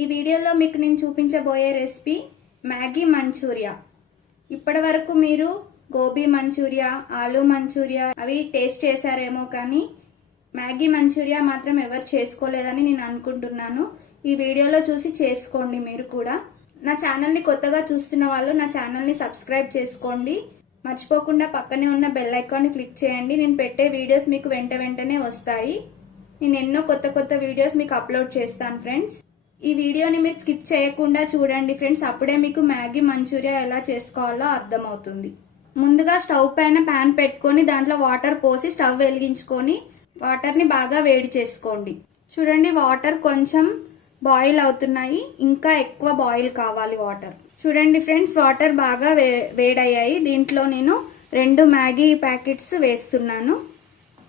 ఈ వీడియోలో మీకు నేను చూపించబోయే రెసిపీ మ్యాగీ మంచూరియా. ఇప్పటివరకు మీరు గోబీ మంచూరియా, ఆలూ మంచూరియా అవి టేస్ట్ చేశారేమో, కానీ మ్యాగీ మంచూరియా మాత్రం ఎవరు చేసుకోలేదని నేను అనుకుంటున్నాను. ఈ వీడియోలో చూసి చేసుకోండి. మీరు కూడా నా ఛానల్ని కొత్తగా చూస్తున్న వాళ్ళు నా ఛానల్ని సబ్స్క్రైబ్ చేసుకోండి. మర్చిపోకుండా పక్కనే ఉన్న బెల్ ఐకాన్ని క్లిక్ చేయండి. నేను పెట్టే వీడియోస్ మీకు వెంటనే వస్తాయి. నేను ఎన్నో కొత్త వీడియోస్ మీకు అప్లోడ్ చేస్తాను ఫ్రెండ్స్. ఈ వీడియోని మీరు స్కిప్ చేయకుండా చూడండి ఫ్రెండ్స్. అప్పుడే మీకు మ్యాగీ మంచూరియా ఎలా చేసుకోవాలో అర్థమవుతుంది. ముందుగా స్టవ్ పైన ప్యాన్ పెట్టుకొని దాంట్లో వాటర్ పోసి స్టవ్ వెలిగించుకొని వాటర్ని బాగా వేడి చేసుకోండి. చూడండి, వాటర్ కొంచెం బాయిల్ అవుతున్నాయి. ఇంకా ఎక్కువ బాయిల్ కావాలి వాటర్. చూడండి ఫ్రెండ్స్, వాటర్ బాగా వేడయ్యాయి. దీంట్లో నేను 2 మ్యాగీ ప్యాకెట్స్ వేస్తున్నాను.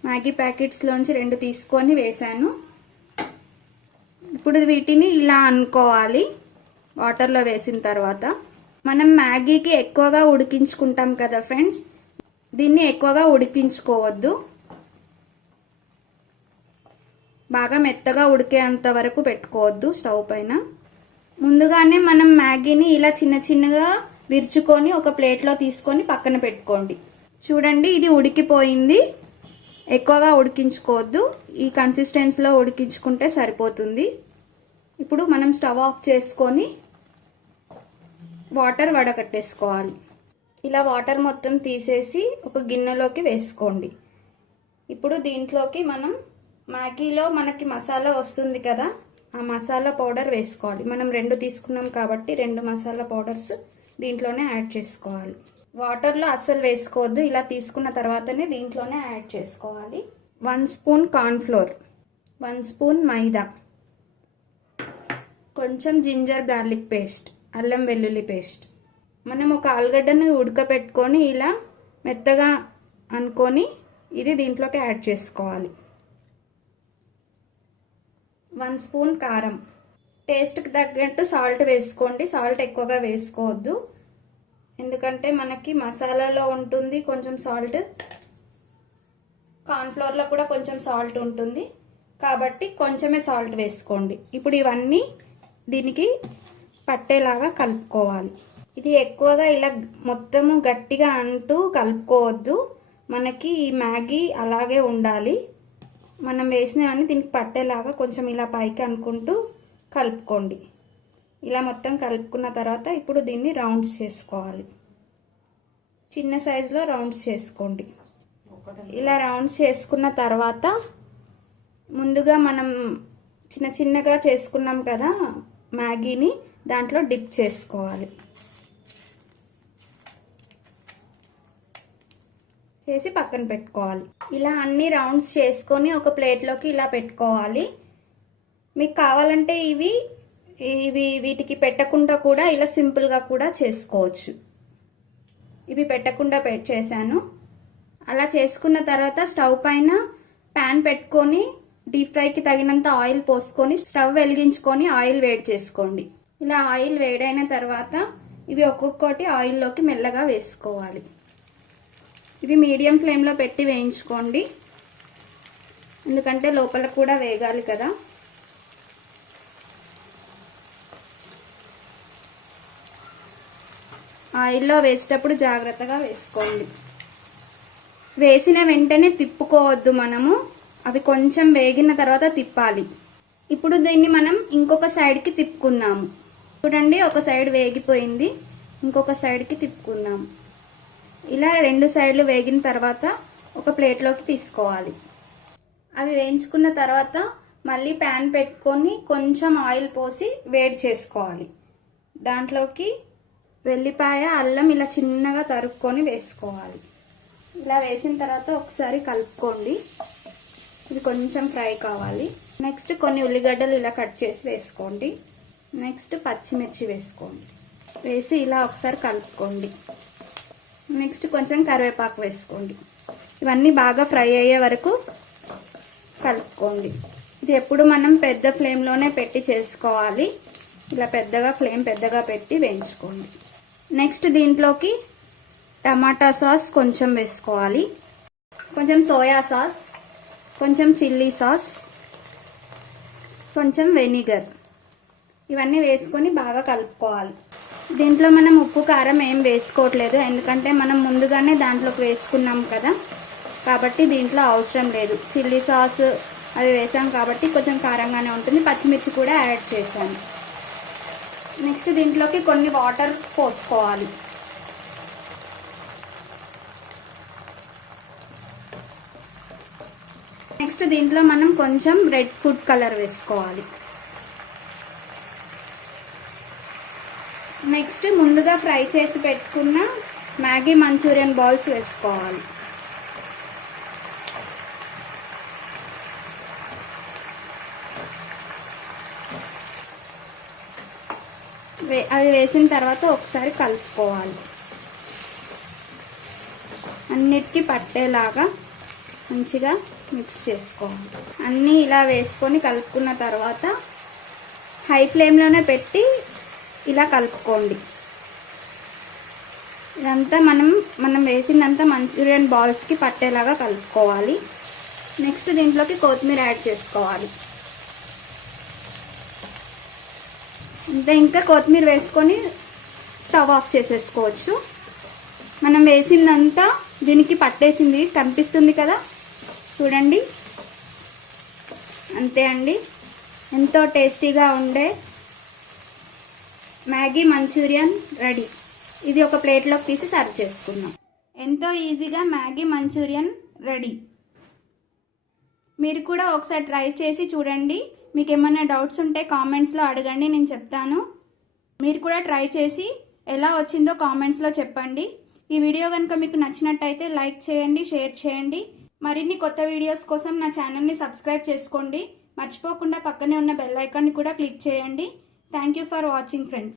మ్యాగీ ప్యాకెట్స్ లోంచి 2 తీసుకొని వేసాను. ఇప్పుడు వీటిని ఇలా అనుకోవాలి. వాటర్లో వేసిన తర్వాత మనం మ్యాగీకి ఎక్కువగా ఉడికించుకుంటాం కదా ఫ్రెండ్స్, దీన్ని ఎక్కువగా ఉడికించుకోవద్దు. బాగా మెత్తగా ఉడికేంత వరకు పెట్టుకోవద్దు స్టవ్ పైన. ముందుగానే మనం మ్యాగీని ఇలా చిన్నగా విరుచుకొని ఒక ప్లేట్లో తీసుకొని పక్కన పెట్టుకోండి. చూడండి, ఇది ఉడికిపోయింది. ఎక్కువగా ఉడికించుకోవద్దు, ఈ కన్సిస్టెన్సీలో ఉడికించుకుంటే సరిపోతుంది. ఇప్పుడు మనం స్టవ్ ఆఫ్ చేసుకొని వాటర్ వడకట్టేసుకోవాలి. ఇలా వాటర్ మొత్తం తీసేసి ఒక గిన్నెలోకి వేసుకోండి. ఇప్పుడు దీంట్లోకి మనం మ్యాగీలో మనకి మసాలా వస్తుంది కదా, ఆ మసాలా పౌడర్ వేసుకోవాలి. మనం 2 తీసుకున్నాం కాబట్టి 2 మసాలా పౌడర్స్ దీంట్లోనే యాడ్ చేసుకోవాలి. వాటర్లో అస్సలు వేసుకోవద్దు. ఇలా తీసుకున్న తర్వాతనే దీంట్లోనే యాడ్ చేసుకోవాలి. 1 స్పూన్ కార్న్ఫ్లోర్, 1 స్పూన్ మైదా, కొంచెం జింజర్ గార్లిక్ పేస్ట్, అల్లం వెల్లుల్లి పేస్ట్. మనం ఒక ఆలుగడ్డను ఉడకపెట్టుకొని ఇలా మెత్తగా అనుకొని ఇది దీంట్లోకి యాడ్ చేసుకోవాలి. 1 స్పూన్ కారం, టేస్ట్కి తగ్గట్టు సాల్ట్ వేసుకోండి. సాల్ట్ ఎక్కువగా వేసుకోవద్దు, ఎందుకంటే మనకి మసాలాలో ఉంటుంది కొంచెం సాల్ట్, కార్న్ఫ్లోర్లో కూడా కొంచెం సాల్ట్ ఉంటుంది కాబట్టి కొంచెమే సాల్ట్ వేసుకోండి. ఇప్పుడు ఇవన్నీ దీనికి పట్టేలాగా కలుపుకోవాలి. ఇది ఎక్కువగా ఇలా మొత్తము గట్టిగా అంటూ కలుపుకోవద్దు. మనకి ఈ మ్యాగీ అలాగే ఉండాలి. మనం వేసినవన్నీ దీనికి పట్టేలాగా కొంచెం ఇలా పైకి అనుకుంటూ కలుపుకోండి. ఇలా మొత్తం కలుపుకున్న తర్వాత ఇప్పుడు దీన్ని రౌండ్స్ చేసుకోవాలి. చిన్న సైజులో రౌండ్స్ చేసుకోండి. ఇలా రౌండ్స్ చేసుకున్న తర్వాత ముందుగా మనం చిన్నగా చేసుకున్నాం కదా మ్యాగీని, దాంట్లో డిప్ చేసుకోవాలి. చేసి పక్కన పెట్టుకోవాలి. ఇలా అన్ని రౌండ్స్ చేసుకొని ఒక ప్లేట్లోకి ఇలా పెట్టుకోవాలి. మీకు కావాలంటే వీటికి పెట్టకుండా కూడా ఇలా సింపుల్గా కూడా చేసుకోవచ్చు. ఇవి పెట్టకుండా చేశాను. అలా చేసుకున్న తర్వాత స్టవ్ పైన ప్యాన్ పెట్టుకొని డీప్ ఫ్రైకి తగినంత ఆయిల్ పోసుకొని స్టవ్ వెలిగించుకొని ఆయిల్ వేడి చేసుకోండి. ఇలా ఆయిల్ వేడైన తర్వాత ఇవి ఒక్కొక్కటి ఆయిల్లోకి మెల్లగా వేసుకోవాలి. ఇవి మీడియం ఫ్లేమ్లో పెట్టి వేయించుకోండి, ఎందుకంటే లోపల కూడా వేగాలి కదా. ఆయిల్లో వేసేటప్పుడు జాగ్రత్తగా వేసుకోండి. వేసిన వెంటనే తిప్పుకోవద్దు మనము, అవి కొంచెం వేగిన తర్వాత తిప్పాలి. ఇప్పుడు దీన్ని మనం ఇంకొక సైడ్కి తిప్పుకుందాము. చూడండి, ఒక సైడ్ వేగిపోయింది, ఇంకొక సైడ్కి తిప్పుకుందాము. ఇలా 2 సైడ్లు వేగిన తర్వాత ఒక ప్లేట్లోకి తీసుకోవాలి. అవి వేయించుకున్న తర్వాత మళ్ళీ ప్యాన్ పెట్టుకొని కొంచెం ఆయిల్ పోసి వేడి చేసుకోవాలి. దాంట్లోకి వెల్లిపాయ, అల్లం ఇలా చిన్నగా తరుక్కొని వేసుకోవాలి. ఇలా వేసిన తర్వాత ఒకసారి కలుపుకోండి. ఇది కొంచెం ఫ్రై కావాలి. నెక్స్ట్ కొన్ని ఉల్లిగడ్డలు ఇలా కట్ చేసి వేసుకోండి. నెక్స్ట్ పచ్చిమిర్చి వేసుకోండి. వేసి ఇలా ఒకసారి కలుపుకోండి. నెక్స్ట్ కొంచెం కరివేపాకు వేసుకోండి. ఇవన్నీ బాగా ఫ్రై అయ్యే వరకు కలుపుకోండి. ఇది ఎప్పుడు మనం పెద్ద ఫ్లేమ్లోనే పెట్టి చేసుకోవాలి. ఇలా ఫ్లేమ్ పెద్దగా పెట్టి వేయించుకోండి. నెక్స్ట్ దీంట్లోకి టమాటా సాస్ కొంచెం వేసుకోవాలి, కొంచెం సోయా సాస్, కొంచెం చిల్లీ సాస్, కొంచెం వెనిగర్. ఇవన్నీ వేసుకొని బాగా కలుపుకోవాలి. దీంట్లో మనం ఉప్పు కారం ఏం వేసుకోవట్లేదు, ఎందుకంటే మనం ముందుగానే దాంట్లోకి వేసుకున్నాం కదా, కాబట్టి దీంట్లో అవసరం లేదు. చిల్లీ సాస్ అవి వేసాం కాబట్టి కొంచెం కారంగానే ఉంటుంది. పచ్చిమిర్చి కూడా యాడ్ చేశాను. నెక్స్ట్ దీంట్లోకి కొన్ని వాటర్ పోసుకోవాలి. నెక్స్ట్ దీంట్లో మనం కొంచెం రెడ్ ఫుడ్ కలర్ వేసుకోవాలి. నెక్స్ట్ ముందుగా ఫ్రై చేసి పెట్టుకున్న మ్యాగీ మంచూరియన్ బాల్స్ వేసుకోవాలి. అవి వేసిన తర్వాత ఒకసారి కలుపుకోవాలి. అన్నిటికీ పట్టేలాగా మంచిగా మిక్స్ చేసుకోవాలి. అన్నీ ఇలా వేసుకొని కలుపుకున్న తర్వాత హై ఫ్లేమ్లోనే పెట్టి ఇలా కలుపుకోండి. ఇదంతా మనం వేసిందంతా మంచూరియన్ బాల్స్కి పట్టేలాగా కలుపుకోవాలి. నెక్స్ట్ దీంట్లోకి కొత్తిమీర యాడ్ చేసుకోవాలి. ఇంకా కొత్తిమీర వేసుకొని స్టవ్ ఆఫ్ చేసేసుకోవచ్చు. మనం వేసిందంతా దీనికి పట్టేసింది, కనిపిస్తుంది కదా, చూడండి. అంతే అండి, ఎంతో టేస్టీగా ఉండే మ్యాగీ మంచూరియన్ రెడీ. ఇది ఒక ప్లేట్లోకి తీసి సర్వ్ చేసుకుందాం. ఎంతో ఈజీగా మ్యాగీ మంచూరియన్ రెడీ. మీరు కూడా ఒకసారి ట్రై చేసి చూడండి. మీకు ఏమైనా డౌట్స్ ఉంటే కామెంట్స్లో అడగండి, నేను చెప్తాను. మీరు కూడా ట్రై చేసి ఎలా వచ్చిందో కామెంట్స్లో చెప్పండి. ఈ వీడియో కనుక మీకు నచ్చినట్టయితే లైక్ చేయండి, షేర్ చేయండి. మరిన్ని కొత్త వీడియోస్ కోసం నా ఛానల్ని సబ్స్క్రైబ్ చేసుకోండి. మర్చిపోకుండా పక్కనే ఉన్న బెల్ ఐకాన్ని కూడా క్లిక్ చేయండి. Thank you for watching friends.